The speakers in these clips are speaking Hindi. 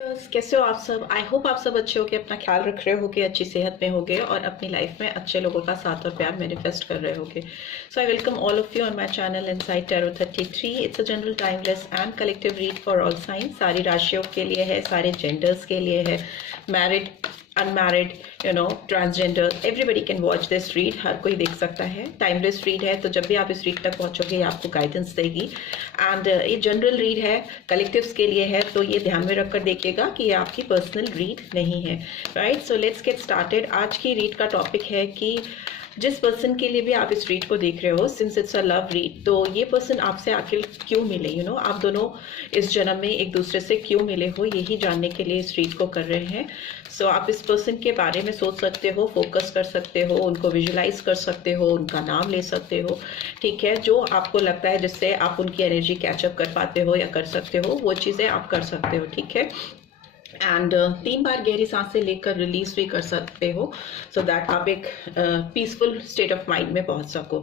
कैसे हो आप सब। आई होप आप सब अच्छे होगे, अपना ख्याल रख रहे होगे, अच्छी सेहत में होगे और अपनी लाइफ में अच्छे लोगों का साथ और प्यार मैनिफेस्ट कर रहे होगे। So I welcome all of you on my channel inside tarot 33। It's a general timeless and collective read for all signs. सारी राशियों के लिए है, सारे जेंडर्स के लिए है, married, unmarried, transgender, everybody can watch this read. हर कोई देख सकता है। टाइमलेस रीड है, तो जब भी आप इस रीड तक पहुंचोगे ये आपको गाइडेंस देगी। एंड ये जनरल रीड है, कलेक्टिव्स के लिए है, तो ये ध्यान में रखकर देखिएगा कि ये आपकी पर्सनल रीड नहीं है। Right, so let's get started. आज की रीड का टॉपिक है कि जिस पर्सन के लिए भी आप इस रीड को देख रहे हो, since it's a love read, तो ये पर्सन आपसे आखिर क्यों मिले, आप दोनों इस जन्म में एक दूसरे से क्यों मिले हो, यही जानने के लिए इस रीड को कर रहे हैं। सो आप इस पर्सन के बारे में सोच सकते हो, फोकस कर सकते हो, उनको विजुलाइज कर सकते हो, उनका नाम ले सकते हो। ठीक है, जो आपको लगता है जिससे आप उनकी एनर्जी कैचअप कर पाते हो या कर सकते हो, वो चीज़ें आप कर सकते हो। ठीक है, एंड 3 बार गहरी सांसें लेकर रिलीज भी कर सकते हो, सो दैट आप एक पीसफुल स्टेट ऑफ माइंड में पहुंच सको।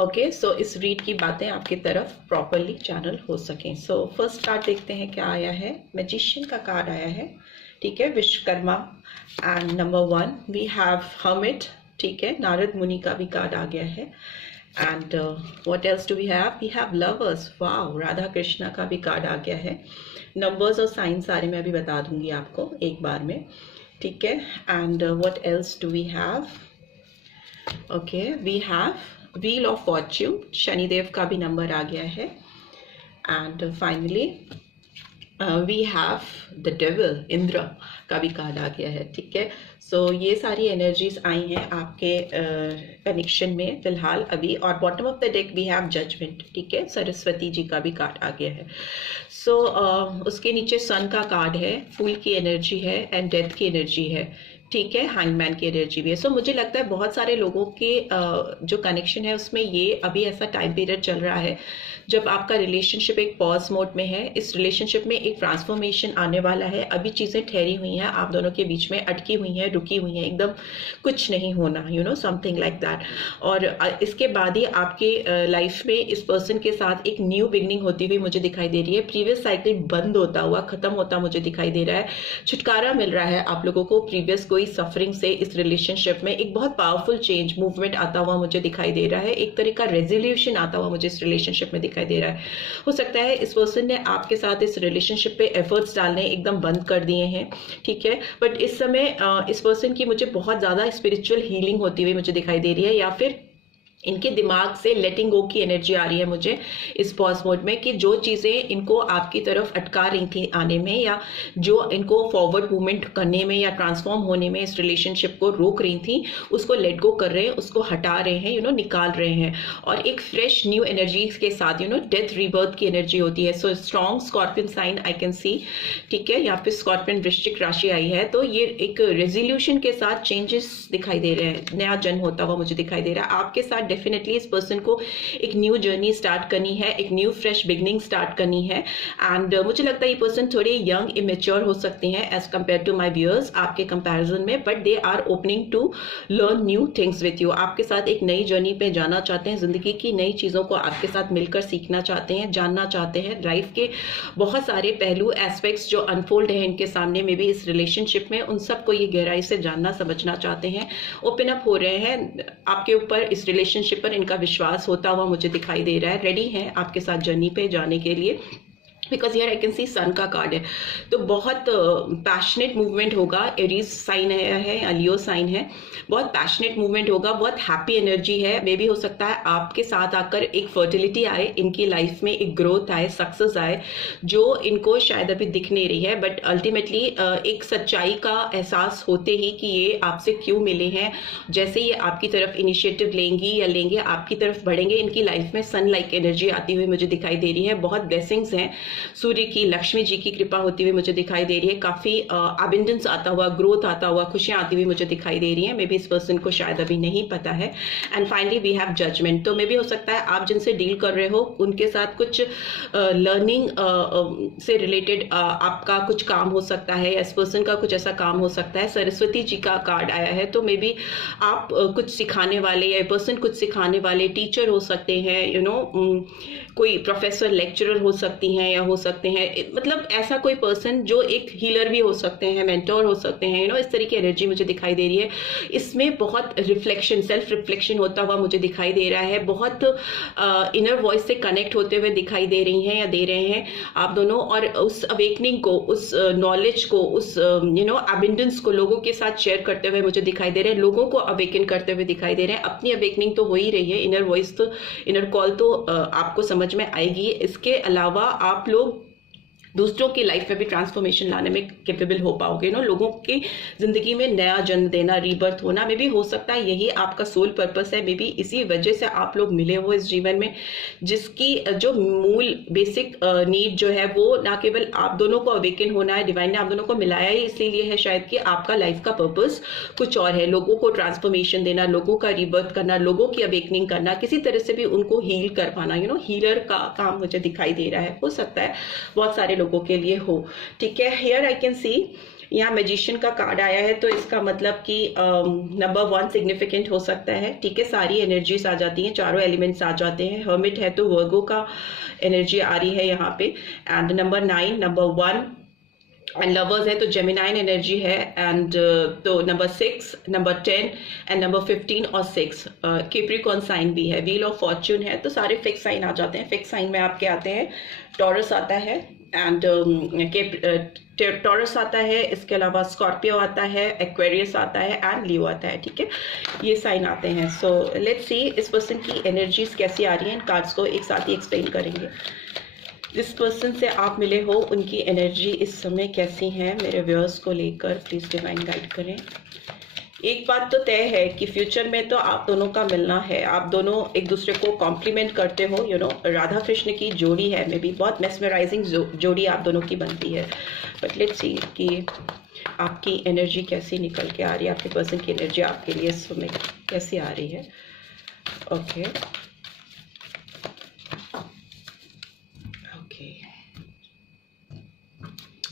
ओके, सो इस रीड की बातें आपकी तरफ प्रॉपरली चैनल हो सकें। सो फर्स्ट कार्ड देखते हैं क्या आया है। मैजिशियन का कार्ड आया है, ठीक है, Vishwakarma. And number 1 we have hermit, ठीक है, नारद मुनि का भी कार्ड आ गया है। And what else do we have lovers, wow, Radha Krishna का भी कार्ड आ गया है। नंबर्स और साइंस सारे मैं अभी बता दूंगी आपको एक बार में, ठीक है। And what else do we have, okay, we have wheel of fortune, Shanidev का भी नंबर आ गया है। And finally we have the devil, Indra का भी कार्ड आ गया है। ठीक है, सो ये सारी एनर्जीज आई हैं आपके कनेक्शन में फिलहाल अभी। और bottom of the deck we have judgement, ठीक है, सरस्वती जी का भी कार्ड आ गया है। सो उसके नीचे सन का कार्ड है, फूल की एनर्जी है एंड डेथ की एनर्जी है, ठीक है, हैंगमैन की एनर्जी भी है। सो मुझे लगता है बहुत सारे लोगों के जो कनेक्शन है उसमें ये अभी ऐसा टाइम पीरियड चल रहा है जब आपका रिलेशनशिप एक पॉज मोड में है। इस रिलेशनशिप में एक ट्रांसफॉर्मेशन आने वाला है। अभी चीज़ें ठहरी हुई हैं, आप दोनों के बीच में अटकी हुई हैं, रुकी हुई हैं, एकदम कुछ नहीं होना, समथिंग लाइक दैट। और इसके बाद ही आपके लाइफ में इस पर्सन के साथ एक न्यू बिगनिंग होती हुई मुझे दिखाई दे रही है। प्रीवियस साइकिल बंद होता हुआ, खत्म होता मुझे दिखाई दे रहा है। छुटकारा मिल रहा है आप लोगों को प्रीवियस कोई सफरिंग से। इस रिलेशनशिप में एक बहुत पावरफुल चेंज, मूवमेंट आता हुआ मुझे दिखाई दे रहा है। एक तरह का रेजोल्यूशन आता हुआ मुझे इस रिलेशनशिप में दिखाई दे रहा है। हो सकता है इस पर्सन ने आपके साथ इस रिलेशनशिप पे एफर्ट्स डालने एकदम बंद कर दिए हैं, ठीक है, बट इस समय इस पर्सन की मुझे बहुत ज्यादा स्पिरिचुअल हीलिंग होती हुई मुझे दिखाई दे रही है, या फिर इनके दिमाग से लेटिंग गो की एनर्जी आ रही है मुझे इस पॉज मोड में, कि जो चीज़ें इनको आपकी तरफ अटका रही थी आने में, या जो इनको फॉरवर्ड मूवमेंट करने में या ट्रांसफॉर्म होने में इस रिलेशनशिप को रोक रही थी, उसको लेट गो कर रहे हैं, उसको हटा रहे हैं, निकाल रहे हैं। और एक फ्रेश न्यू एनर्जी के साथ डेथ रीबर्थ की एनर्जी होती है। So strong scorpion sign I can see, ठीक है, यहाँ पे स्कॉर्पियन वृश्चिक राशि आई है, तो ये एक रेजोल्यूशन के साथ चेंजेस दिखाई दे रहे हैं, नया जन्म होता हुआ मुझे दिखाई दे रहा है आपके साथ। डेफिनेटली इस पर्सन को एक न्यू जर्नी स्टार्ट करनी है, एक न्यू फ्रेश बिगनिंग स्टार्ट करनी है। एंड मुझे लगता है ये पर्सन थोड़े यंग इमेच्योर हो सकते हैं as compare to my viewers, आपके कंपैरिजन में, but they are opening to learn new things with you. आपके साथ एक नई जर्नी पे जाना चाहते हैं, जिंदगी की नई चीजों को आपके साथ मिलकर सीखना चाहते हैं, जानना चाहते हैं। लाइफ के बहुत सारे पहलू, एस्पेक्ट्स जो अनफोल्ड है इनके सामने में भी इस रिलेशनशिप में, उन सबको ये गहराई से जानना समझना चाहते हैं, ओपन अप हो रहे हैं आपके ऊपर। इस रिलेशनशिप पर इनका विश्वास होता हुआ मुझे दिखाई दे रहा है, रेडी है आपके साथ जर्नी पे जाने के लिए, बिकॉज यार आई कैन सी सन का कार्ड है। तो बहुत पैशनेट मूवमेंट होगा, एरीज साइन है या लियो साइन है, बहुत पैशनेट मूवमेंट होगा, बहुत हैप्पी एनर्जी है। मे भी हो सकता है आपके साथ आकर एक फर्टिलिटी आए इनकी लाइफ में, एक ग्रोथ आए, सक्सेस आए, जो इनको शायद अभी दिख नहीं रही है, बट अल्टीमेटली एक सच्चाई का एहसास होते ही कि ये आपसे क्यों मिले हैं, जैसे ये आपकी तरफ इनिशिएटिव लेंगी या लेंगे, आपकी तरफ बढ़ेंगे, इनकी लाइफ में सन लाइक एनर्जी आती हुई मुझे दिखाई दे रही है। बहुत ब्लेसिंग्स हैं, सूर्य की, लक्ष्मी जी की कृपा होती हुई मुझे दिखाई दे रही है। काफी अबंडेंस आता हुआ, ग्रोथ आता हुआ, खुशियां आती हुई मुझे दिखाई दे रही हैं। मे बी इस पर्सन को शायद अभी नहीं पता है। And finally we have judgement. तो मे बी हो सकता है आप जिनसे डील कर रहे हो उनके साथ कुछ लर्निंग से रिलेटेड आपका कुछ काम हो सकता है, इस पर्सन का कुछ ऐसा काम हो सकता है। सरस्वती जी का कार्ड आया है, तो मे बी आप कुछ सिखाने वाले या पर्सन कुछ सिखाने वाले टीचर हो सकते हैं, कोई प्रोफेसर लेक्चरर हो सकती हैं, या हो सकते हैं मतलब ऐसा कोई पर्सन जो एक हीलर भी हो सकते हैं, मेंटोर हो सकते हैं, इस तरह की एनर्जी मुझे दिखाई दे रही है। इसमें बहुत रिफ्लेक्शन, सेल्फ रिफ्लेक्शन होता हुआ मुझे दिखाई दे रहा है, बहुत इनर वॉइस से कनेक्ट होते हुए दिखाई दे रही हैं या दे रहे हैं आप दोनों, और उस अवेकनिंग को, उस नॉलेज को, उस अबंडेंस को लोगों के साथ शेयर करते हुए मुझे दिखाई दे रहे हैं, लोगों को अवेकन करते हुए दिखाई दे रहे हैं। अपनी अवेकनिंग तो हो ही रही है, इनर वॉइस तो, इनर कॉल तो आपको समझ में आएगी। इसके अलावा आप लोग दूसरों की लाइफ में भी ट्रांसफॉर्मेशन लाने में कैपेबल हो पाओगे। लोगों की जिंदगी में नया जन्म देना, रीबर्थ होना, मे भी हो सकता है यही आपका सोल पर्पस है। मे बी इसी वजह से आप लोग मिले हो इस जीवन में, जिसकी जो मूल बेसिक नीड जो है वो ना केवल आप दोनों को अवेकन होना है, डिवाइन ने आप दोनों को मिलाया ही इसलिए है शायद कि आपका लाइफ का पर्पस कुछ और है, लोगों को ट्रांसफॉर्मेशन देना, लोगों का रीबर्थ करना, लोगों की अवेकनिंग करना, किसी तरह से भी उनको हील कर पाना। हीलर का काम मुझे दिखाई दे रहा है। हो सकता है बहुत सारे लोगों के लिए हो, ठीक है। हियर आई कैन सी यहाँ मैजिशियन का कार्ड आया है, तो इसका मतलब कि नंबर 1 सिग्निफिकेंट हो सकता है, ठीक है। सारी एनर्जीज आ जाती हैं, चारों एलिमेंट्स आ जाते हैं। हर्मिट है तो वर्गो का एनर्जी आ रही है यहाँ पे, and number 9, number 1, and lovers है तो जेमिनाइन एनर्जी है, एंड तो नंबर 6, नंबर 10 एंड नंबर 15 और 6 कैप्रिकॉर्न साइन भी है। व्हील ऑफ फॉर्च्यून है, तो सारे फिक्स साइन आ जाते हैं। फिक्स साइन में आपके आते हैं टॉरस आता है, एंड टॉरस आता है, इसके अलावा स्कॉर्पियो आता है, एक्वेरियस आता है, एंड लियो आता है, ठीक है। ये साइन आते हैं। सो लेट्स सी इस पर्सन की एनर्जीज कैसी आ रही हैं। इन कार्ड्स को एक साथ ही एक्सप्लेन करेंगे। जिस पर्सन से आप मिले हो उनकी एनर्जी इस समय कैसी है मेरे व्यूअर्स को लेकर, प्लीज डिवाइन गाइड करें। एक बात तो तय है कि फ्यूचर में तो आप दोनों का मिलना है, आप दोनों एक दूसरे को कॉम्प्लीमेंट करते हो। राधा कृष्ण की जोड़ी है, मे बी बहुत मेस्मराइजिंग जोड़ी आप दोनों की बनती है। बट लेट्स सी कि आपकी एनर्जी कैसी निकल के आ रही है, आपके पर्सन की एनर्जी आपके लिए इस समय कैसी आ रही है। ओके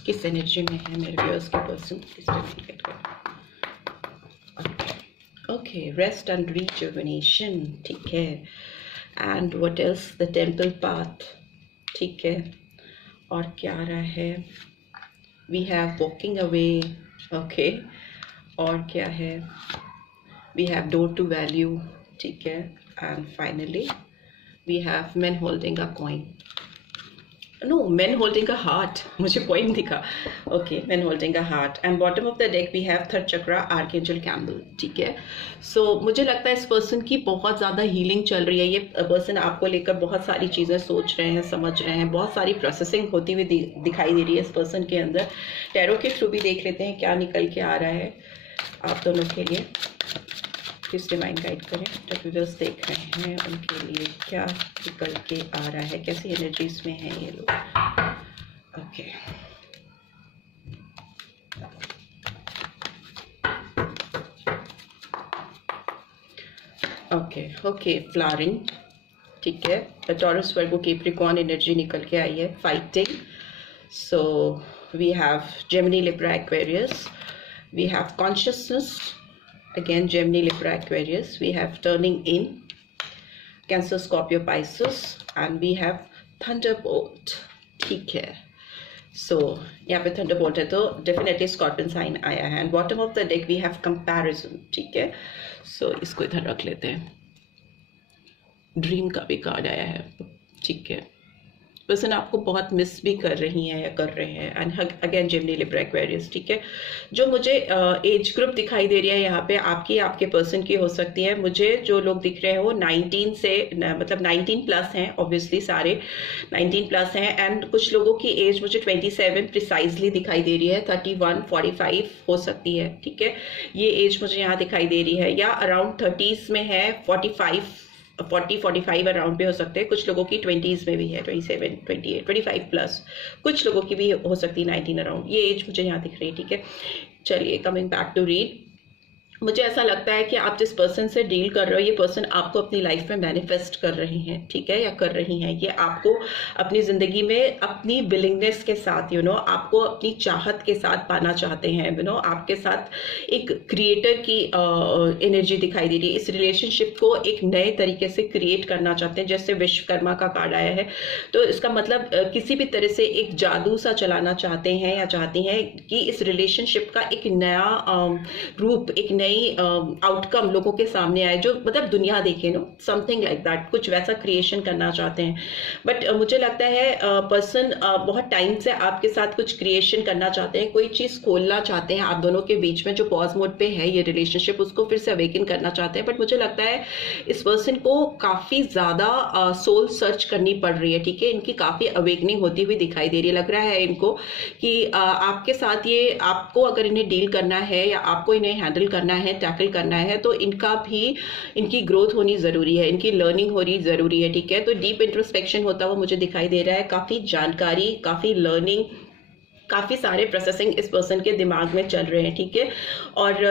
किस एनर्जी में है मेरे व्यूअर्स के person, okay rest and rejuvenation, ठीक है। And what else, the temple path, ठीक है। और क्या आ रहा है, we have walking away, okay. और क्या है, we have door to value, ठीक है। And finally we have man holding a coin, no man holding a heart, मुझे पॉइंट दिखा। Okay man holding a heart, and bottom of the deck we have third chakra archangel Campbell, ठीक है। सो मुझे लगता है इस पर्सन की बहुत ज़्यादा हीलिंग चल रही है। ये पर्सन आपको लेकर बहुत सारी चीज़ें सोच रहे हैं, समझ रहे हैं, बहुत सारी प्रोसेसिंग होती हुई दिखाई दे रही है इस पर्सन के अंदर। टैरो के थ्रू भी देख लेते हैं क्या निकल के आ रहा है आप दोनों के लिए। प्लीज डिवाइन गाइड करें, जो व्यूअर्स देख रहे हैं उनके लिए क्या निकल के आ रहा है, कैसी एनर्जीज में हैं ये लोग। ओके ओके ओके फ्लावरिंग, ठीक है। टॉरस वर्गो कैप्रिकॉर्न एनर्जी निकल के आई है, fighting. So we have Gemini Libra Aquarius, we have consciousness, again Gemini, Libra, Aquarius, we have turning in, Cancer, Scorpio, Pisces, and we have Thunderbolt, ठीक है। So यहाँ पे Thunderbolt है तो definitely Scorpion sign आया है, and bottom of the deck we have Comparison, ठीक है। So इसको इधर रख लेते हैं। ड्रीम का भी कार्ड आया है, ठीक है। पर्सन आपको बहुत मिस भी कर रही हैं या कर रहे हैं, and again Gemini, Libra, Aquarius, ठीक है। जो मुझे एज ग्रुप दिखाई दे रही है यहाँ पे आपकी, आपके पर्सन की हो सकती है। मुझे जो लोग दिख रहे हैं वो 19 से मतलब 19 प्लस हैं, ऑब्वियसली सारे 19 प्लस हैं, एंड कुछ लोगों की एज मुझे 27 प्रिसाइजली दिखाई दे रही है, 31, 45 हो सकती है, ठीक है। ये एज मुझे यहाँ दिखाई दे रही है, या अराउंड 30s में है, 40-45 अराउंड पे हो सकते हैं। कुछ लोगों की 20s में भी है, 27, 28, 25 प्लस, कुछ लोगों की भी हो सकती है 19 अराउंड। ये एज मुझे यहाँ दिख रही है, ठीक है। चलिए कमिंग बैक टू रीड, मुझे ऐसा लगता है कि आप जिस पर्सन से डील कर रहे हो, ये पर्सन आपको अपनी लाइफ में मैनिफेस्ट कर रहे हैं, ठीक है, या कर रही हैं। ये आपको अपनी ज़िंदगी में अपनी विलिंगनेस के साथ आपको अपनी चाहत के साथ पाना चाहते हैं। आपके साथ एक क्रिएटर की एनर्जी दिखाई दे रही है। इस रिलेशनशिप को एक नए तरीके से क्रिएट करना चाहते हैं। जैसे विश्वकर्मा का कार्ड आया है, तो इसका मतलब किसी भी तरह से एक जादू सा चलाना चाहते हैं या चाहती हैं कि इस रिलेशनशिप का एक नया रूप, एक नई आउटकम लोगों के सामने आए, जो मतलब दुनिया देखे, समथिंग लाइक दैट, कुछ वैसा क्रिएशन करना चाहते हैं। बट मुझे लगता है पर्सन बहुत टाइम से आपके साथ कुछ क्रिएशन करना चाहते हैं, कोई चीज़ खोलना चाहते हैं आप दोनों के बीच में। जो पॉज मोड पे है ये रिलेशनशिप, उसको फिर से अवेकन करना चाहते हैं। बट मुझे लगता है इस पर्सन को काफ़ी ज़्यादा सोल सर्च करनी पड़ रही है, ठीक है। इनकी काफ़ी अवेकनिंग होती हुई दिखाई दे रही है। लग रहा है इनको कि आपके साथ ये, आपको अगर इन्हें डील करना है या आपको इन्हें हैंडल करना है, टैकल करना है, तो इनका भी, इनकी ग्रोथ होनी ज़रूरी है, इनकी लर्निंग होनी ज़रूरी है, ठीक है। तो डीप इंट्रोस्पेक्शन होता हुआ मुझे दिखाई दे रहा है। काफ़ी जानकारी, काफ़ी लर्निंग, काफ़ी सारे प्रोसेसिंग इस पर्सन के दिमाग में चल रहे हैं, ठीक है। और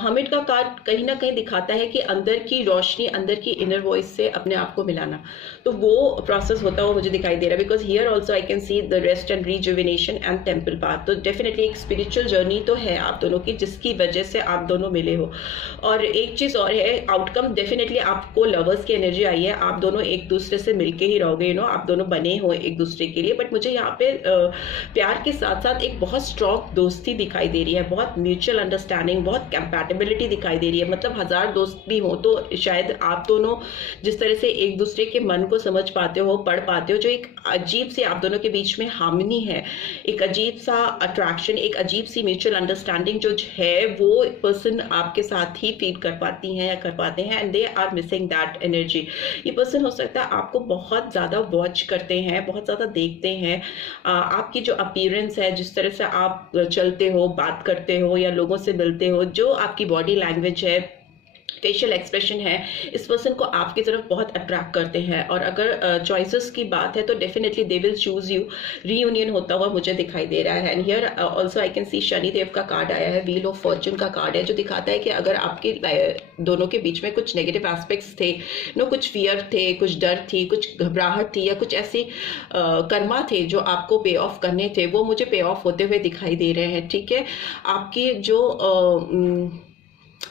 हमिट का कार्ड कहीं ना कहीं दिखाता है कि अंदर की रोशनी, अंदर की इनर वॉइस से अपने आप को मिलाना, तो वो प्रोसेस होता हुआ मुझे दिखाई दे रहा है। Because here also I can see the rest and rejuvenation and temple path. तो डेफिनेटली एक स्पिरिचुअल जर्नी तो है आप दोनों की, जिसकी वजह से आप दोनों मिले हो। और एक चीज़ और है, आउटकम डेफिनेटली आपको लवर्स की एनर्जी आई है। आप दोनों एक दूसरे से मिलके ही रहोगे, आप दोनों बने हो एक दूसरे के लिए। बट मुझे यहाँ पे प्यार के साथ साथ एक बहुत स्ट्रॉन्ग दोस्ती दिखाई दे रही है, बहुत म्यूचुअल अंडरस्टैंडिंग, बहुत कंपैटिबिलिटी दिखाई दे रही है। मतलब 1000 दोस्त भी हो तो शायद आप दोनों जिस तरह से एक दूसरे के मन को समझ पाते हो, पढ़ पाते हो, जो एक अजीब सी आप दोनों के बीच में हार्मनी है, एक अजीब सा अट्रैक्शन, एक अजीब सी म्यूचुअल अंडरस्टैंडिंग जो है, वो पर्सन आपके साथ ही फील कर पाती हैं या कर पाते हैं। And they are missing that energy. ये पर्सन हो सकता है आपको बहुत ज़्यादा वॉच करते हैं, बहुत ज़्यादा देखते हैं। आपकी जो अपीयरेंस है, जिस तरह से आप चलते हो, बात करते हो या लोगों से मिलते हो, जो आपकी बॉडी लैंग्वेज है, फेशियल एक्सप्रेशन है, इस पर्सन को आपकी तरफ बहुत अट्रैक्ट करते हैं। और अगर चॉइसेस की बात है तो definitely they will choose you. Reunion होता हुआ मुझे दिखाई दे रहा है। And here also I can सी शनिदेव का कार्ड आया है, व्हील ऑफ फॉर्च्यून का कार्ड है, जो दिखाता है कि अगर आपके दोनों के बीच में कुछ नेगेटिव एस्पेक्ट्स थे, कुछ फियर थे, कुछ डर थी, कुछ घबराहट थी, या कुछ ऐसी कर्मा थे जो आपको पे ऑफ करने थे, वो मुझे पे ऑफ होते हुए दिखाई दे रहे हैं, ठीक है। आपकी जो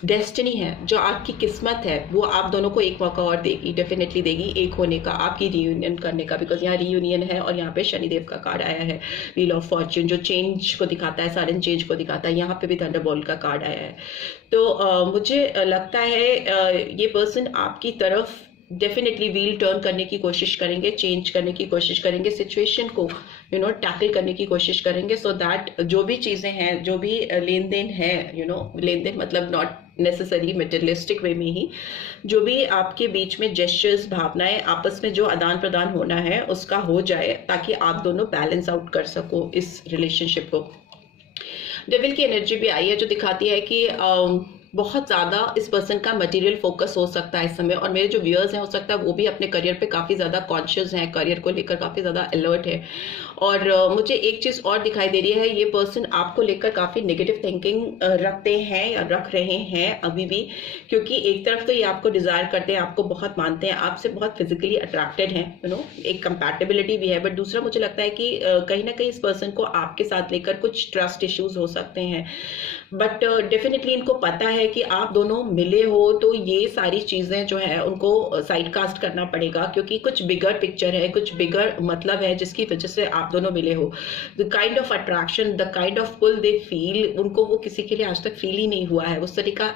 डेस्टिनी है, जो आपकी किस्मत है, वो आप दोनों को एक मौका और देगी, डेफिनेटली देगी एक होने का, आपकी रीयूनियन करने का। बिकॉज यहाँ रीयूनियन है और यहाँ पे शनिदेव का कार्ड आया है, व्हील ऑफ फॉर्च्यून, जो चेंज को दिखाता है, सडन चेंज को दिखाता है। यहाँ पे भी थंडरबोल्ट का कार्ड आया है। तो मुझे लगता है ये पर्सन आपकी तरफ डेफिनेटली व्हील टर्न करने की कोशिश करेंगे, चेंज करने की कोशिश करेंगे, सिचुएशन को टैकल करने की कोशिश करेंगे, सो दैट जो भी चीज़ें हैं, जो भी लेन देन है, लेन देन मतलब नॉट नेसेसरी मटेरियलिस्टिक वे में ही, जो भी आपके बीच में जेस्चर्स, भावनाएं, आपस में जो आदान प्रदान होना है, उसका हो जाए, ताकि आप दोनों बैलेंस आउट कर सको इस रिलेशनशिप को। डेविल की एनर्जी भी आई है, जो दिखाती है कि बहुत ज़्यादा इस पर्सन का मटेरियल फोकस हो सकता है इस समय। और मेरे जो व्यूअर्स हैं, हो सकता है वो भी अपने करियर पे काफ़ी ज़्यादा कॉन्शियस हैं, करियर को लेकर काफ़ी ज़्यादा अलर्ट है। और मुझे एक चीज़ और दिखाई दे रही है, ये पर्सन आपको लेकर काफ़ी नेगेटिव थिंकिंग रखते हैं या रख रहे हैं अभी भी। क्योंकि एक तरफ तो ये आपको डिज़ायर करते हैं, आपको बहुत मानते हैं, आपसे बहुत फिजिकली अट्रैक्टेड हैं, एक कंपैटिबिलिटी भी है। बट दूसरा मुझे लगता है कि कहीं ना कहीं इस पर्सन को आपके साथ लेकर कुछ ट्रस्ट इश्यूज हो सकते हैं। बट डेफिनेटली इनको पता है कि आप दोनों मिले हो, तो ये सारी चीज़ें जो है उनको साइड कास्ट करना पड़ेगा, क्योंकि कुछ बिगर पिक्चर है, कुछ बिगर मतलब है, जिसकी वजह से आप दोनों मिले हो। The kind of attraction, the kind of pull they feel, उनको वो किसी के लिए आज तक फील ही नहीं हुआ है उस तरीका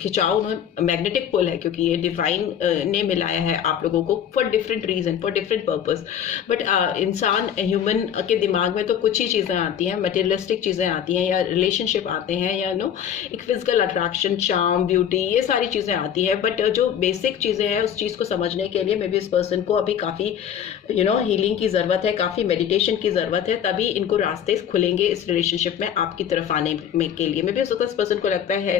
खिंचाव, उन्होंने मैग्नेटिक पुल है, क्योंकि ये डिवाइन ने मिलाया है आप लोगों को for different reason, for different purpose. But इंसान, ह्यूमन के दिमाग में तो कुछ ही चीज़ें आती हैं, मटेरियलिस्टिक चीज़ें आती हैं, या रिलेशनशिप आते हैं, या एक फिजिकल अट्रैक्शन, चार्म, ब्यूटी, ये सारी चीज़ें आती हैं। बट जो बेसिक चीज़ें हैं, उस चीज़ को समझने के लिए मे बी इस पर्सन को अभी काफ़ी हीलिंग की ज़रूरत है, काफ़ी मेडिटेशन की ज़रूरत है, तभी इनको रास्ते खुलेंगे इस रिलेशनशिप में आपकी तरफ आने में के लिए। मे बी इस पर्सन को लगता है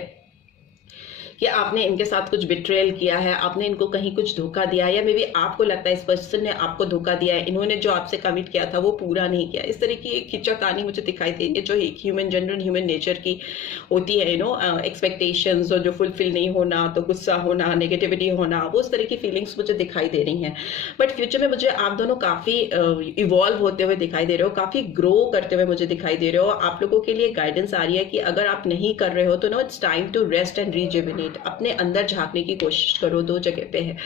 कि आपने इनके साथ कुछ बिट्रेयल किया है, आपने इनको कहीं कुछ धोखा दिया है, या मे बी आपको लगता है इस पर्सन ने आपको धोखा दिया है, इन्होंने जो आपसे कमिट किया था वो पूरा नहीं किया। इस तरह की एक खिंचा कहानी मुझे दिखाई देती है जो एक जनरल ह्यूमन नेचर की होती है, एक्सपेक्टेशंस और जो फुलफिल नहीं होना, तो गुस्सा होना, नेगेटिविटी होना, वो उस तरह की फीलिंग्स मुझे दिखाई दे रही हैं। बट फ्यूचर में मुझे आप दोनों काफ़ी इवॉल्व होते हुए दिखाई दे रहे हो, काफ़ी ग्रो करते हुए मुझे दिखाई दे रहे हो। आप लोगों के लिए गाइडेंस आ रही है कि अगर आप नहीं कर रहे हो तो know it's time to rest and rejuvenate, अपने अंदर झांकने की कोशिश करो। दो जगह पे है,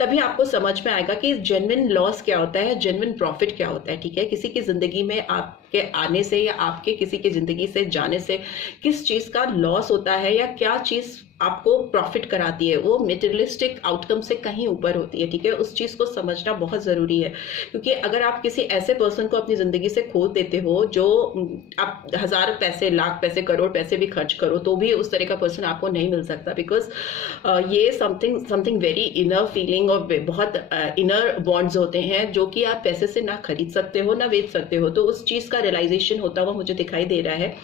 तभी आपको समझ में आएगा कि जेन्युइन लॉस क्या होता है, जेन्युइन प्रॉफिट क्या होता है। ठीक है, किसी की जिंदगी में आपके आने से या आपके किसी की जिंदगी से जाने से किस चीज का लॉस होता है या क्या चीज आपको प्रॉफिट कराती है, वो मटेरियलिस्टिक आउटकम से कहीं ऊपर होती है। ठीक है, उस चीज को समझना बहुत जरूरी है, क्योंकि अगर आप किसी ऐसे पर्सन को अपनी जिंदगी से खो देते हो जो आप हजार पैसे, लाख पैसे, करोड़ पैसे भी खर्च करो तो भी उस तरह का पर्सन आपको नहीं मिल सकता, बिकॉज ये समथिंग वेरी इनर फीलिंग और बहुत इनर बॉन्ड्स होते हैं जो कि आप पैसे से ना खरीद सकते हो ना बेच सकते हो। तो उस चीज का रियलाइजेशन होता हुआ मुझे दिखाई दे रहा है,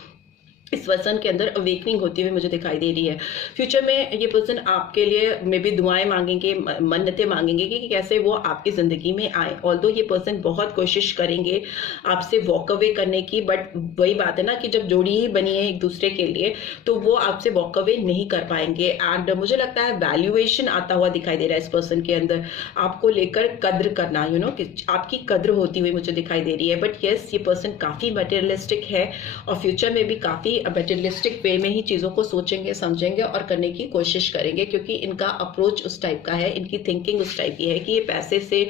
इस पर्सन के अंदर अवेकनिंग होती हुई मुझे दिखाई दे रही है। फ्यूचर में ये पर्सन आपके लिए मे बी दुआएं मांगेंगे, मन्नतें मांगेंगे कि कैसे वो आपकी जिंदगी में आए। ऑल्दो ये पर्सन बहुत कोशिश करेंगे आपसे वॉक अवे करने की, बट वही बात है ना कि जब जोड़ी ही बनी है एक दूसरे के लिए तो वो आपसे वॉक अवे नहीं कर पाएंगे। एंड मुझे लगता है वैल्यूएशन आता हुआ दिखाई दे रहा है इस पर्सन के अंदर, आपको लेकर कद्र करना, आपकी कद्र होती हुई मुझे दिखाई दे रही है। बट यस, ये पर्सन काफी मटेरियलिस्टिक है और फ्यूचर में भी काफी मटेरियलिस्टिक वे में ही चीजों को सोचेंगे, समझेंगे और करने की कोशिश करेंगे, क्योंकि इनका अप्रोच उस टाइप का है, इनकी थिंकिंग उस टाइप की है कि ये पैसे से,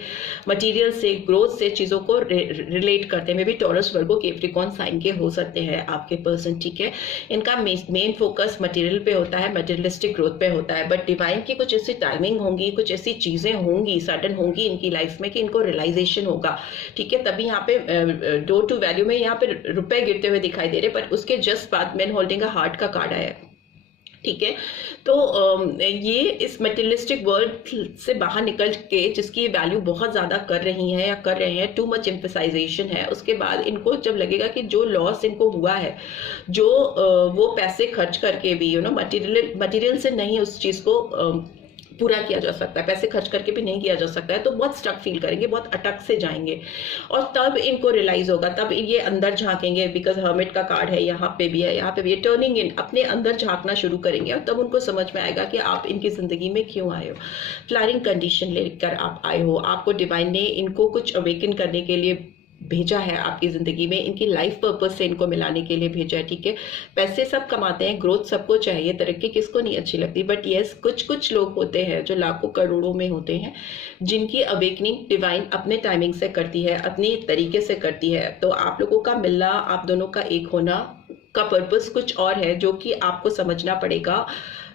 मटेरियल से, ग्रोथ से चीजों को रिलेट करते हैं। Maybe Taurus, Virgo, Capricorn sign के हो सकते हैं आपके पर्सन। ठीक है, इनका मेन फोकस मटेरियल पे होता है, मटेरियलिस्टिक ग्रोथ पे होता है। बट डिवाइन की कुछ ऐसी टाइमिंग होंगी, कुछ ऐसी चीजें होंगी, सडन होंगी इनकी लाइफ में कि इनको रियलाइजेशन होगा। ठीक है, तभी यहाँ पे डोर टू वैल्यू में यहाँ पे रुपए गिरते हुए दिखाई दे रहे, पर उसके जस्ट बाद मैन होल्डिंग अ हार्ट का कार्ड आया है। ठीक है, तो ये इस मटेरियलिस्टिक वर्ल्ड से बाहर निकल के जिसकी वैल्यू बहुत ज्यादा कर रही है या कर रहे हैं, टू मच एम्फेसाइजेशन है, उसके बाद इनको जब लगेगा कि जो लॉस इनको हुआ है, जो वो पैसे खर्च करके भी मटेरियल से नहीं उस चीज को पूरा किया जा सकता है, पैसे खर्च करके भी नहीं किया जा सकता है, तो बहुत स्टक फील करेंगे, बहुत अटक से जाएंगे। और तब इनको रियलाइज होगा, तब ये अंदर झांकेंगे, बिकॉज हर्मिट का कार्ड है, यहाँ पे भी है, यहाँ पे भी है, टर्निंग इन, अपने अंदर झांकना शुरू करेंगे और तब उनको समझ में आएगा कि आप इनकी जिंदगी में क्यों आए हो, फ्लारिंग कंडीशन लेकर आप आए हो, आपको डिवाइन ने इनको कुछ अवेकन करने के लिए भेजा है आपकी जिंदगी में, इनकी लाइफ पर्पस से इनको मिलाने के लिए भेजा है। ठीक है, पैसे सब कमाते हैं, ग्रोथ सबको चाहिए, तरक्की किसको नहीं अच्छी लगती, बट यस कुछ लोग होते हैं जो लाखों करोड़ों में होते हैं जिनकी अवेकनिंग डिवाइन अपने टाइमिंग से करती है, अपने तरीके से करती है। तो आप लोगों का मिलना, आप दोनों का एक होना का पर्पस कुछ और है जो कि आपको समझना पड़ेगा,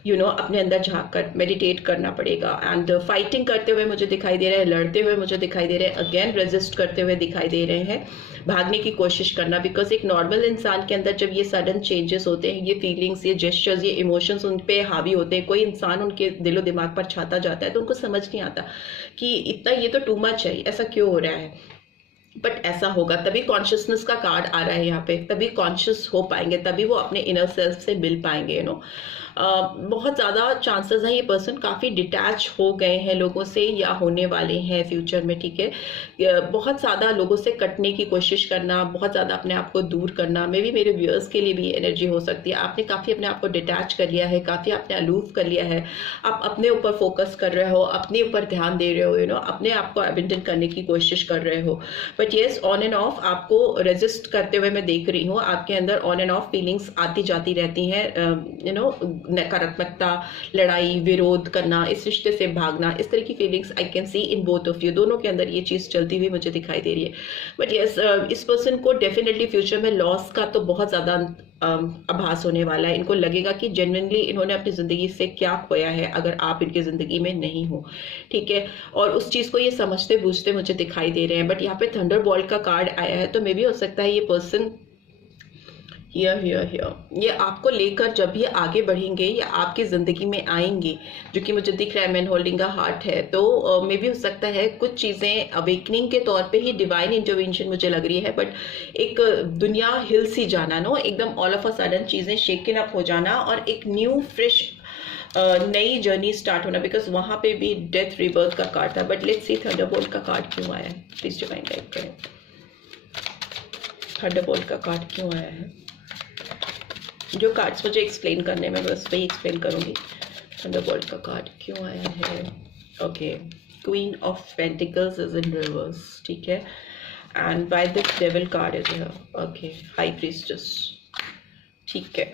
अपने अंदर झांक कर मेडिटेट करना पड़ेगा। एंड फाइटिंग करते हुए मुझे दिखाई दे रहे हैं, लड़ते हुए मुझे दिखाई दे रहे हैं, अगेन रेजिस्ट करते हुए दिखाई दे रहे हैं, भागने की कोशिश करना, बिकॉज एक नॉर्मल इंसान के अंदर जब ये सडन चेंजेस होते हैं, ये फीलिंग्स, ये जेस्चर्स, ये इमोशंस उन पे हावी होते हैं, कोई इंसान उनके दिलो दिमाग पर छाता जाता है तो उनको समझ नहीं आता कि इतना ये तो टू मच है, ऐसा क्यों हो रहा है। बट ऐसा होगा, तभी कॉन्शियसनेस का कार्ड आ रहा है यहाँ पे, तभी कॉन्शियस हो पाएंगे, तभी वो अपने इनर सेल्फ से मिल पाएंगे। बहुत ज़्यादा चांसेस हैं ये पर्सन काफ़ी डिटैच हो गए हैं लोगों से या होने वाले हैं फ्यूचर में। ठीक है, बहुत ज़्यादा लोगों से कटने की कोशिश करना, बहुत ज़्यादा अपने आप को दूर करना, मे बी मेरे व्यूअर्स के लिए भी एनर्जी हो सकती है। आपने काफ़ी अपने आप को डिटैच कर लिया है, काफ़ी आपने अलूफ कर लिया है, आप अपने ऊपर फोकस कर रहे हो, अपने ऊपर ध्यान दे रहे हो, अपने आप को अबेंडन करने की कोशिश कर रहे हो। But yes, on end of आपको रेजिस्ट करते हुए मैं देख रही हूँ, आपके अंदर ऑन एंड ऑफ फीलिंग्स आती जाती रहती हैं, नकारात्मकता, लड़ाई, विरोध करना, इस रिश्ते से भागना, इस तरह की feelings I can C in both of you, दोनों के अंदर ये चीज चलती हुई मुझे दिखाई दे रही है। बट यस, इस पर्सन को डेफिनेटली फ्यूचर में लॉस का तो बहुत ज्यादा आभास होने वाला है। इनको लगेगा कि जेन्युइनली इन्होंने अपनी जिंदगी से क्या खोया है अगर आप इनकी जिंदगी में नहीं हो। ठीक है, और उस चीज को ये समझते बूझते मुझे दिखाई दे रहे हैं। बट यहाँ पे थंडरबोल्ट का कार्ड आया है, तो मे भी हो सकता है ये पर्सन ये आपको लेकर जब भी आगे बढ़ेंगे या आपकी जिंदगी में आएंगे, जो कि मुझे दिख रहा है मैन होल्डिंग अ हार्ट है, तो मे भी हो सकता है कुछ चीजें अवेकनिंग के तौर पे ही डिवाइन इंटरवेंशन मुझे लग रही है। बट एक दुनिया हिल सी जाना, एकदम ऑल ऑफ अ सडन चीजें शेकन अप हो जाना और एक न्यू फ्रेश नई जर्नी स्टार्ट होना, बिकॉज वहाँ पे भी डेथ रिबर्थ का कार्ड था। बट लेट्स सी थंडरबोल्ट का कार्ड क्यों आया है, प्लीज डिवाइन गाइड करें। थंडरबोल्ट का कार्ड क्यों आया है? जो कार्ड्स मुझे एक्सप्लेन करने में, बस वही एक्सप्लेन करूँगी। थंडरबोल्ट का कार्ड क्यों आया है? Okay, queen of pentacles is in reverse, ठीक है। And by the devil card is here, okay, high priestess, ठीक है।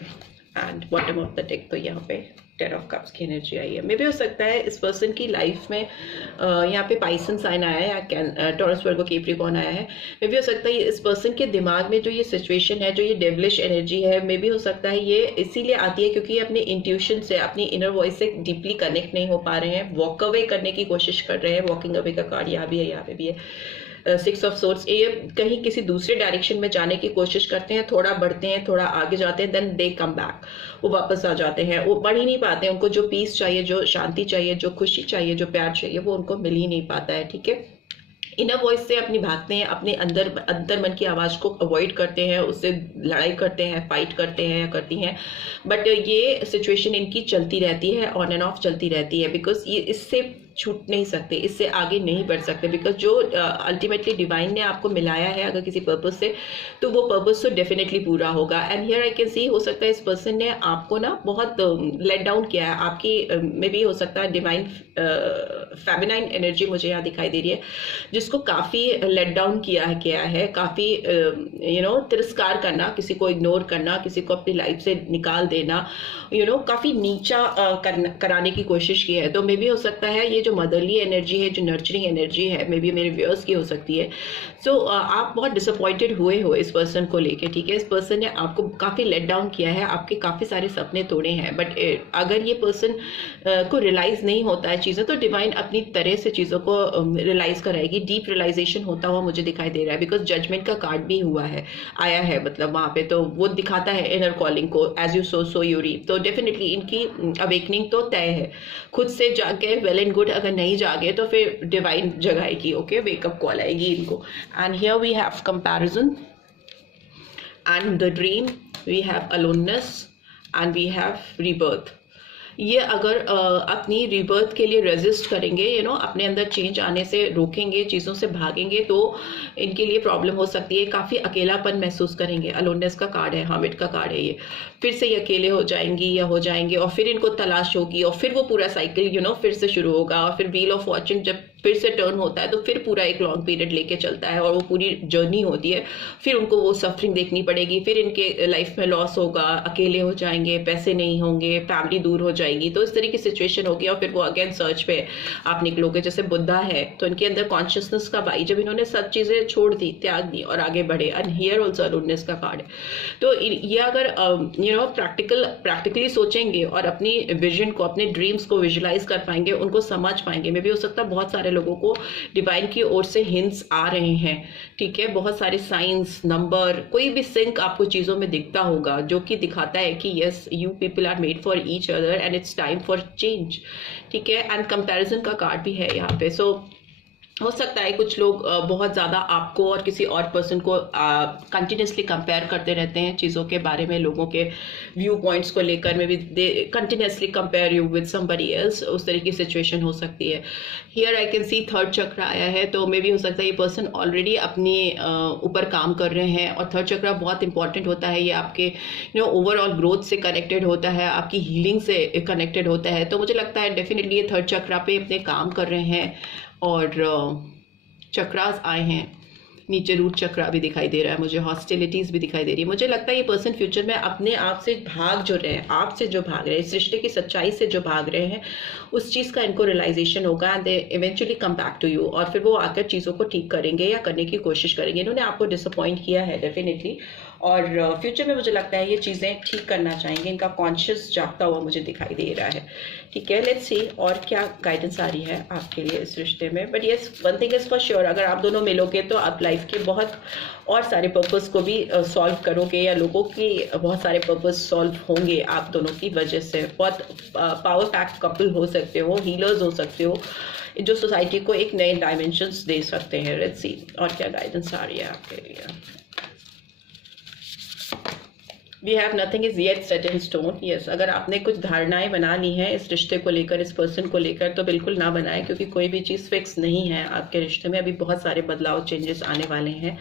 And bottom of the deck तो यहाँ पे टेन ऑफ कप्स की एनर्जी आई है। मे भी हो सकता है इस पर्सन की लाइफ में यहाँ पे पाइसन साइन आया है या टॉरस वर्गो कैप्रिकॉर्न आया है। मे भी हो सकता है इस पर्सन के दिमाग में जो ये सिचुएशन है, जो ये डेविलिश एनर्जी है, मे भी हो सकता है ये इसीलिए आती है क्योंकि ये अपने इंट्यूशन से, अपनी इनर वॉइस से डीपली कनेक्ट नहीं हो पा रहे हैं, वॉक अवे करने की कोशिश कर रहे हैं। वॉकिंग अवे का कार्ड यहाँ भी है, यहाँ पे भी है। सिक्स ऑफ सोर्ड्स, ये कहीं किसी दूसरे डायरेक्शन में जाने की कोशिश करते हैं, थोड़ा बढ़ते हैं, थोड़ा आगे जाते हैं, देन दे कम बैक, वो वापस आ जाते हैं। वो बढ़ ही नहीं पाते हैं, उनको जो पीस चाहिए, जो शांति चाहिए, जो खुशी चाहिए, जो प्यार चाहिए, वो उनको मिल ही नहीं पाता है, ठीक है। इनर वॉइस से अपनी भागते हैं, अपने अंदर मन की आवाज़ को अवॉइड करते हैं, उससे लड़ाई करते हैं, फाइट करते हैं या करती हैं। बट ये सिचुएशन इनकी चलती रहती है, ऑन एंड ऑफ चलती रहती है, बिकॉज ये इससे छूट नहीं सकते, इससे आगे नहीं बढ़ सकते, बिकॉज जो अल्टीमेटली डिवाइन ने आपको मिलाया है अगर किसी पर्पज से, तो वो पर्पज तो डेफिनेटली पूरा होगा। एंड हियर आई कैन सी, हो सकता है इस पर्सन ने आपको ना बहुत लेट डाउन किया है। आपकी में भी हो सकता है डिवाइन फेमिनाइन एनर्जी मुझे यहाँ दिखाई दे रही है, जिसको काफ़ी लेट डाउन किया है, काफ़ी तिरस्कार करना, किसी को इग्नोर करना, किसी को अपनी लाइफ से निकाल देना, काफ़ी नीचा कराने की कोशिश की है। तो मे भी हो सकता है ये जो मदरली एनर्जी है, जो नर्चरिंग एनर्जी है, मे बी मेरे व्यूअर्स की हो सकती है। सो आप बहुत डिसअपॉइंटेड हुए हो इस पर्सन को लेके, ठीक है। इस पर्सन ने आपको काफ़ी लेट डाउन किया है, आपके काफ़ी सारे सपने तोड़े हैं। बट अगर ये पर्सन को रियलाइज नहीं होता है चीज़ें, तो डिवाइन अपनी तरह से चीज़ों को रियलाइज कराएगी। डीप रियलाइजेशन होता हुआ मुझे दिखाई दे रहा है, बिकॉज जजमेंट का कार्ड भी आया है, मतलब वहाँ पे तो वो दिखाता है इनर कॉलिंग को, as you sow you reap. तो डेफिनेटली इनकी अवेकनिंग तो तय है। खुद से जागे वेल एंड गुड, अगर नहीं जागे तो फिर डिवाइन जगाएगी, ओके, वेकअप कॉल आएगी इनको। And here we have comparison and the dream, we have aloneness and we have rebirth. ये अगर अपनी रीबर्थ के लिए रेजिस्ट करेंगे, अपने अंदर चेंज आने से रोकेंगे, चीज़ों से भागेंगे, तो इनके लिए प्रॉब्लम हो सकती है। काफ़ी अकेलापन महसूस करेंगे। अलोननेस का कार्ड है, हर्मिट का कार्ड है ये। फिर से ये अकेले हो जाएंगी या हो जाएंगे, और फिर इनको तलाश होगी, और फिर वो पूरा साइकिल फिर से शुरू होगा। और फिर व्हील ऑफ फॉर्च्यून जब फिर से टर्न होता है, तो फिर पूरा एक लॉन्ग पीरियड लेके चलता है, और वो पूरी जर्नी होती है। फिर उनको वो सफरिंग देखनी पड़ेगी, फिर इनके लाइफ में लॉस होगा, अकेले हो जाएंगे, पैसे नहीं होंगे, फैमिली दूर हो जाएगी, तो इस तरह की सिचुएशन होगी। और फिर वो अगेन सर्च पे आप निकलोगे। जैसे बुद्धा है, तो इनके अंदर कॉन्शियसनेस का भाई, जब इन्होंने सब चीज़ें छोड़ दी, त्याग दी और आगे बढ़े। एंड हियर ऑल्सो अलोननेस का कार्ड है। तो ये अगर प्रैक्टिकली सोचेंगे और अपनी विजन को, अपने ड्रीम्स को विजुलाइज कर पाएंगे, उनको समझ पाएंगे। मे भी हो सकता है बहुत सारे लोगों को डिवाइन की ओर से हिंट्स आ रहे हैं, ठीक है। बहुत सारे साइंस, नंबर, कोई भी सिंक आपको चीज़ों में दिखता होगा, जो कि दिखाता है कि yes, you people are made for each other and it's time for change, ठीक है। एंड कंपैरिजन का कार्ड भी है यहाँ पे। सो हो सकता है कुछ लोग बहुत ज़्यादा आपको और किसी और पर्सन को कंटिन्यूसली कंपेयर करते रहते हैं चीज़ों के बारे में, लोगों के व्यू पॉइंट्स को लेकर। में भी they continuously compare you with somebody else, उस तरह की सिचुएशन हो सकती है। Here I can C third चक्र आया है, तो मे भी हो सकता है ये पर्सन ऑलरेडी अपने ऊपर काम कर रहे हैं। और थर्ड चक्र बहुत इंपॉर्टेंट होता है, ये आपके ओवरऑल ग्रोथ से कनेक्टेड होता है, आपकी हीलिंग से कनेक्टेड होता है। तो मुझे लगता है डेफिनेटली ये थर्ड चक्र पे अपने काम कर रहे हैं। और चक्रास आए हैं, नीचे रूट चक्रा भी दिखाई दे रहा है मुझे, हॉस्टिलिटीज भी दिखाई दे रही है। मुझे लगता है ये पर्सन फ्यूचर में अपने आप से भाग जो रहे हैं, आपसे जो भाग रहे हैं, इस रिश्ते की सच्चाई से जो भाग रहे हैं, उस चीज़ का इनको रियलाइजेशन होगा and they eventually come back to you. और फिर वो आकर चीज़ों को ठीक करेंगे या करने की कोशिश करेंगे। इन्होंने आपको डिसअपॉइंट किया है डेफिनेटली, और फ्यूचर में मुझे लगता है ये चीज़ें ठीक करना चाहेंगे। इनका कॉन्शियस जागता हुआ मुझे दिखाई दे रहा है, ठीक है। लेट्स सी और क्या गाइडेंस आ रही है आपके लिए इस रिश्ते में। But yes, one thing is for sure, अगर आप दोनों मिलोगे तो आप लाइफ के बहुत और सारे पर्पस को भी सॉल्व करोगे, या लोगों की बहुत सारे पर्पस सॉल्व होंगे आप दोनों की वजह से। बहुत पावर पैक्ड कपल हो सकते हो, हीलर्स हो सकते हो, जो सोसाइटी को एक नए डायमेंशंस दे सकते हैं। लेट्स सी और क्या गाइडेंस आ रही है आपके लिए। We have nothing is yet set in stone. Yes, अगर आपने कुछ धारणाएं बना ली हैं इस रिश्ते को लेकर, इस पर्सन को लेकर, तो बिल्कुल ना बनाएं, क्योंकि कोई भी चीज़ फिक्स नहीं है आपके रिश्ते में। अभी बहुत सारे बदलाव, चेंजेस आने वाले हैं।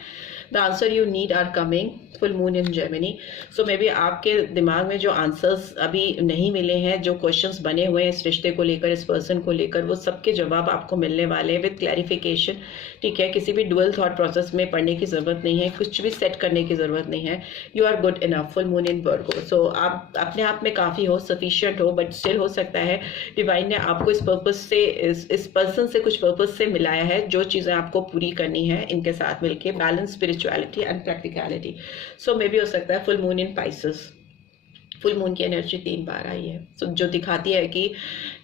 The answer you need are coming. Full moon in Gemini. So maybe आपके दिमाग में जो आंसर्स अभी नहीं मिले हैं, जो क्वेश्चंस बने हुए हैं इस रिश्ते को लेकर, इस पर्सन को लेकर, वो सबके जवाब आपको मिलने वाले हैं विद क्लैरिफिकेशन। ठीक है, किसी भी डुअल थॉट प्रोसेस में पढ़ने की जरूरत नहीं है, कुछ भी सेट करने की जरूरत नहीं है। You are good enough. Full moon in Virgo. सो आप अपने आप में काफ़ी हो, सफिशियंट हो, बट स्टिल हो सकता है डिवाइन ने आपको इस पर्पस से, इस पर्सन से कुछ पर्पस से मिलाया है, जो चीज़ें आपको पूरी करनी है इनके साथ मिलके। Balance, spirituality and practicality. So मे भी हो सकता है full moon in Pisces. Full moon की एनर्जी 3 बार आई है, so, जो दिखाती है कि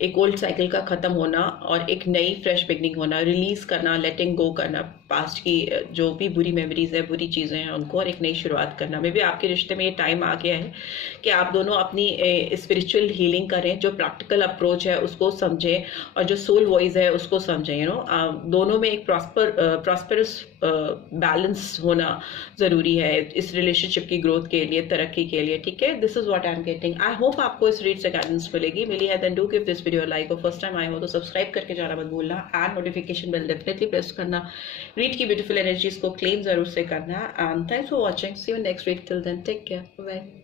एक ओल्ड साइकिल का खत्म होना और एक नई फ्रेश बिगनिंग होना, रिलीज करना, लेटिंग गो करना पास्ट की जो भी बुरी मेमोरीज है, बुरी चीज़ें हैं उनको, और एक नई शुरुआत करना। मे बी आपके रिश्ते में ये टाइम आ गया है कि आप दोनों अपनी स्पिरिचुअल हीलिंग करें, जो प्रैक्टिकल अप्रोच है उसको समझें और जो सोल वॉइस है उसको समझें। यू नो, दोनों में एक प्रॉस्परस बैलेंस होना ज़रूरी है इस रिलेशनशिप की ग्रोथ के लिए, तरक्की के लिए। ठीक है, this is what I am getting. I hope आपको इस रीड से गाइडेंस मिलेगी। मिली है then do give this video like, और फर्स्ट टाइम आए हो तो सब्सक्राइब करके जाना मत भूलना, and notification bell definitely press करना। रीड की ब्यूटीफुल एनर्जीज को क्लेम जरूर से करना। And thanks for watching. See you next week. Till then take care, bye.